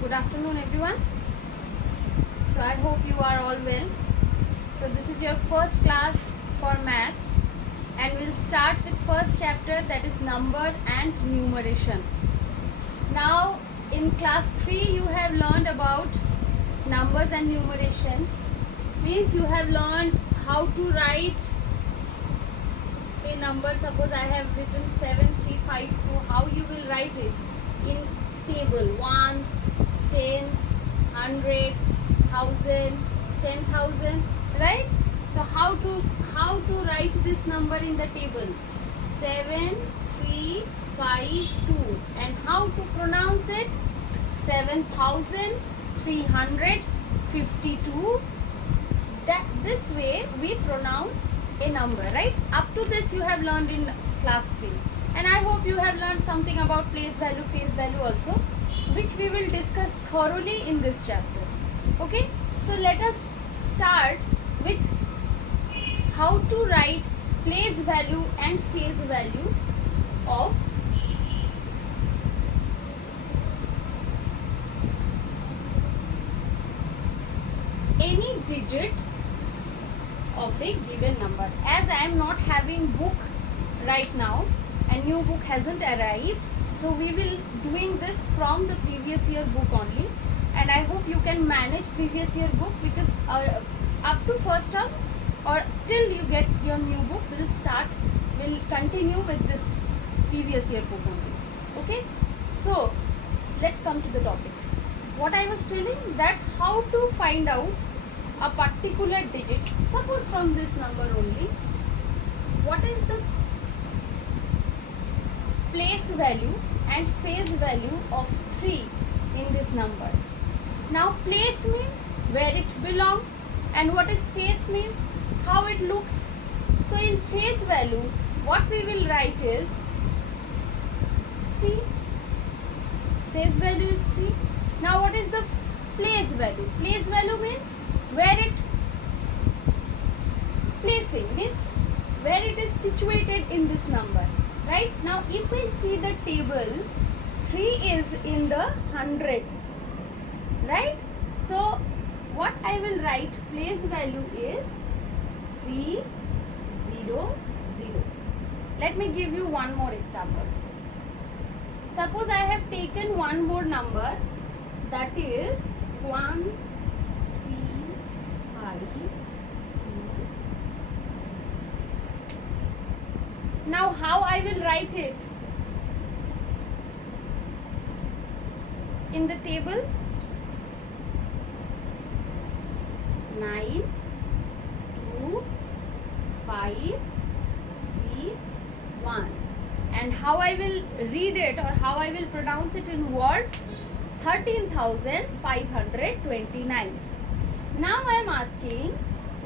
Good afternoon, everyone. So I hope you are all well. So this is your first class for maths, and we'll start with first chapter, that is number and numeration. Now in class 3 you have learned about numbers and numerations. Means you have learned how to write a number. Suppose I have written 7352. How you will write it in table: ones, tens, 100, 1000, 10,000, right? So how to write this number in the table? 7352. And how to pronounce it? 7352. That this way we pronounce a number, right? Up to this you have learned in class 3, and I hope you have learned something about place value, phase value also, which we will discuss thoroughly in this chapter. Okay, so let us start with how to write place value and phase value of any digit of a given number. As I am not having book right now and new book hasn't arrived, so we will doing this from the previous year book only, and I hope you can manage previous year book, because up to first term or till you get your new book, will continue with this previous year book only. Okay, so let's come to the topic. What I was telling, that how to find out a particular digit. Suppose from this number only, what is the place value and phase value of 3 in this number? Now place means where it belongs, and what is phase means how it looks. So in phase value, what we will write is 3. Phase value is 3. Now what is the place value? Place value means where it placing, means where it is situated in this number, right? Now if we see the table, 3 is in the hundreds, right? So what I will write, place value is 300. Let me give you one more example. Suppose I have taken one more number, that is 135. Now how I will write it? In the table, 9, 2, 5, 3, 1. And how I will read it, or how I will pronounce it in words? 13,529. Now I am asking,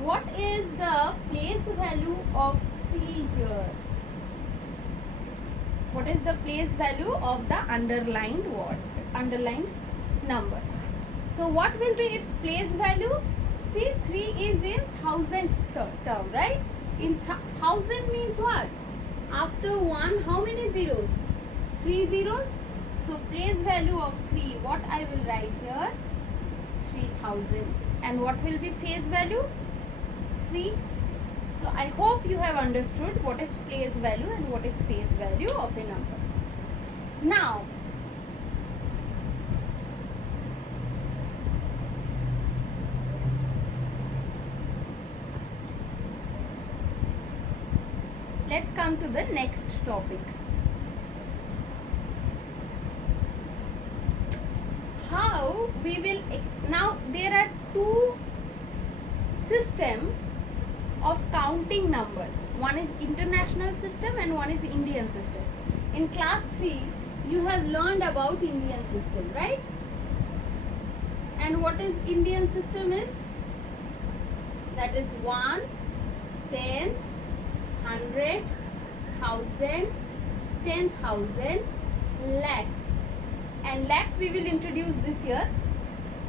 what is the place value of 3 here? What is the place value of the underlined word, underlined number? So what will be its place value? See, 3 is in thousand term, right? In thousand means what? After 1, how many zeros? 3 zeros. So place value of 3, what I will write here? 3000. And what will be phase value? 3. So I hope you have understood what is place value and what is phase value of a number. Now let's come to the next topic. How we will, now there are two systems of counting numbers. One is international system and one is Indian system. In class 3 you have learned about Indian system, right? And what is Indian system is? That is ones, tens, 100, 1000, 10,000, lakhs. And lakhs we will introduce this year.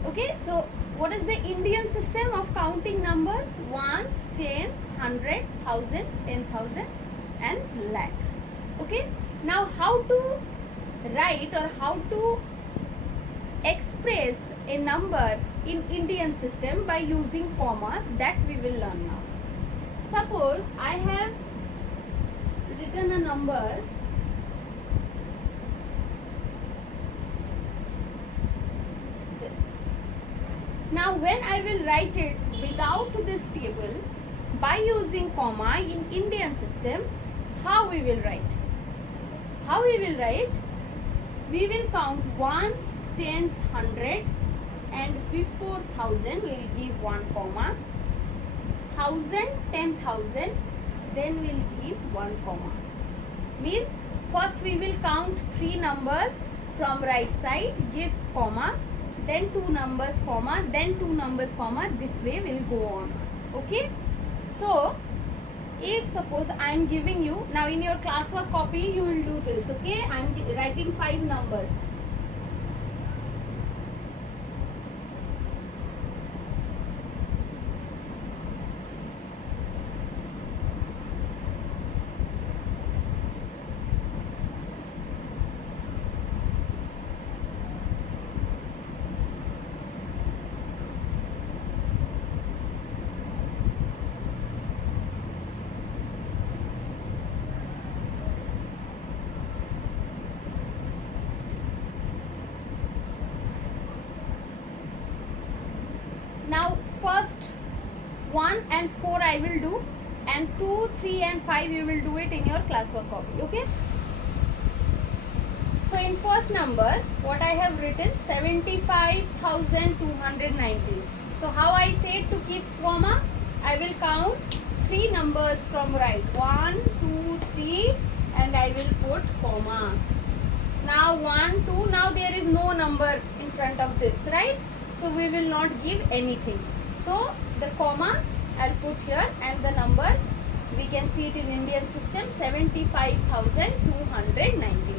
Okay, so what is the Indian system of counting numbers? Ones, tens, 100, 1000, 10,000 and lakh. Okay, now how to write or how to express a number in Indian system by using comma, that we will learn now. Suppose I have written a number this. Now when I will write it without this table by using comma in Indian system, how we will write? How we will write? We will count ones, tens, hundred, and before thousand we will give one comma. 1000, 10,000, then we will give one comma. Means first we will count three numbers from right side, give comma, then two numbers comma, then two numbers comma. This way we will go on. Okay. So if suppose I am giving you, now in your classwork copy you will do this. Okay, I am writing 5 numbers. Now first 1 and 4 I will do, and 2, 3 and 5 you will do it in your classwork copy. Okay. So in first number what I have written 75,219. So how I say to keep comma? I will count 3 numbers from right, 1, 2, 3, and I will put comma. Now 1, 2, now there is no number in front of this, right? So we will not give anything. So the comma I'll put here, and the number we can see it in Indian system 75,219.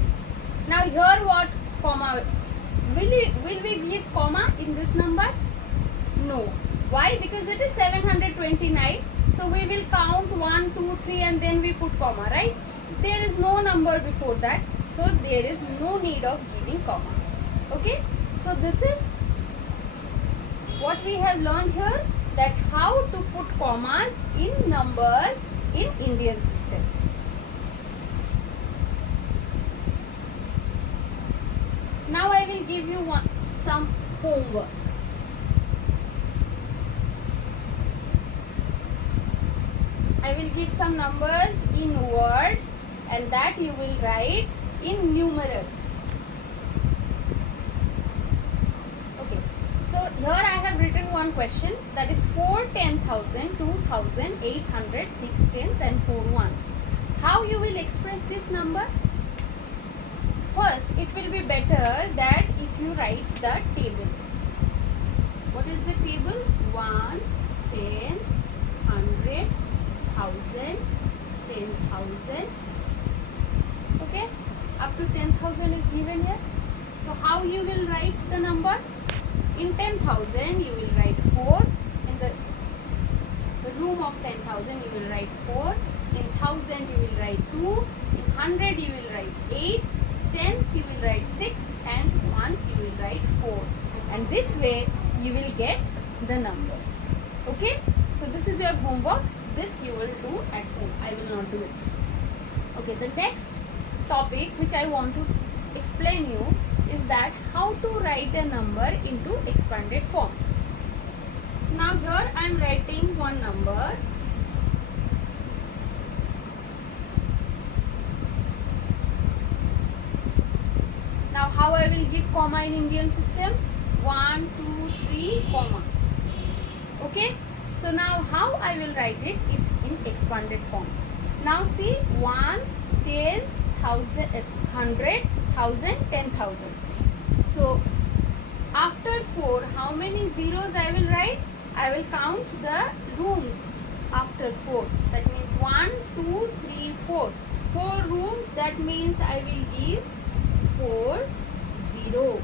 Now here what comma? Will we give comma in this number? No. Why? Because it is 729. So we will count 1, 2, 3 and then we put comma, right? There is no number before that. So there is no need of giving comma. Okay. So this is what we have learned here, that how to put commas in numbers in Indian system. Now I will give you some homework. I will give some numbers in words and that you will write in numerals. Okay. So here I have written one question, that is 4 10,000, 2,000, 800, 6 tens and 4 ones. How you will express this number? First, it will be better that if you write the table. What is the table? Ones, tens, 100, 1,000, 10,000. Okay, up to 10,000 is given here. So how you will write the number? In 10,000 you will write 4. In the room of 10,000 you will write 4. In 1,000 you will write 2. In 100 you will write 8. Tens you will write 6 and ones you will write 4, and this way you will get the number. Okay, so this is your homework. This you will do at home. I will not do it. Okay, the next topic which I want to explain you is that how to write a number into expanded form. Now here I am writing one number. Now how I will give comma in Indian system? 1, 2, 3, comma. Okay. So now how I will write it in expanded form. Now see, ones, tens, 100, 1,000, 10,000. So after 4, how many zeros I will write? I will count the rooms after 4. That means 1, 2, 3, 4. 4 rooms, that means I will give 4, 0.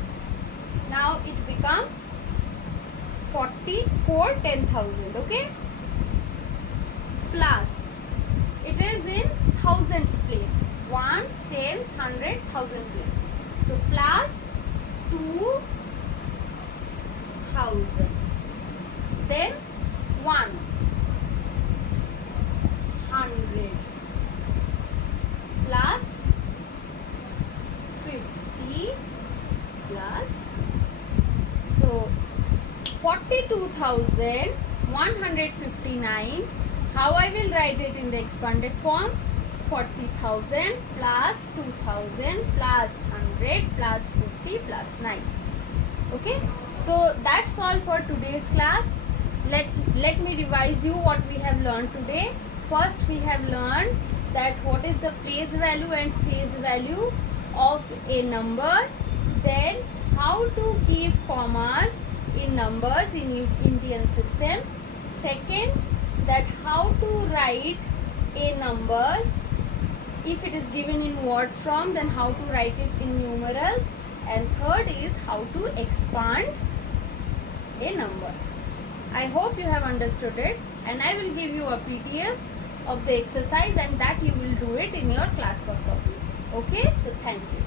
Now it become 44, 10,000. Okay. Plus, it is in thousands place. Ones, tens, 100, 1,000 place. So plus 2, 1000. Then 100 plus 50 plus, so 42,159. How I will write it in the expanded form? 40,000 plus 2,000 plus 100 plus 50 plus 9. Okay, so that's all for today's class. Let me revise you what we have learned today. First, we have learned that what is the place value and phase value of a number. Then how to give commas in numbers in Indian system. Second, that how to write a numbers if it is given in word form, then how to write it in numerals. And third is how to expand a number. I hope you have understood it, and I will give you a PDF of the exercise, and that you will do it in your classwork copy. Okay, so thank you.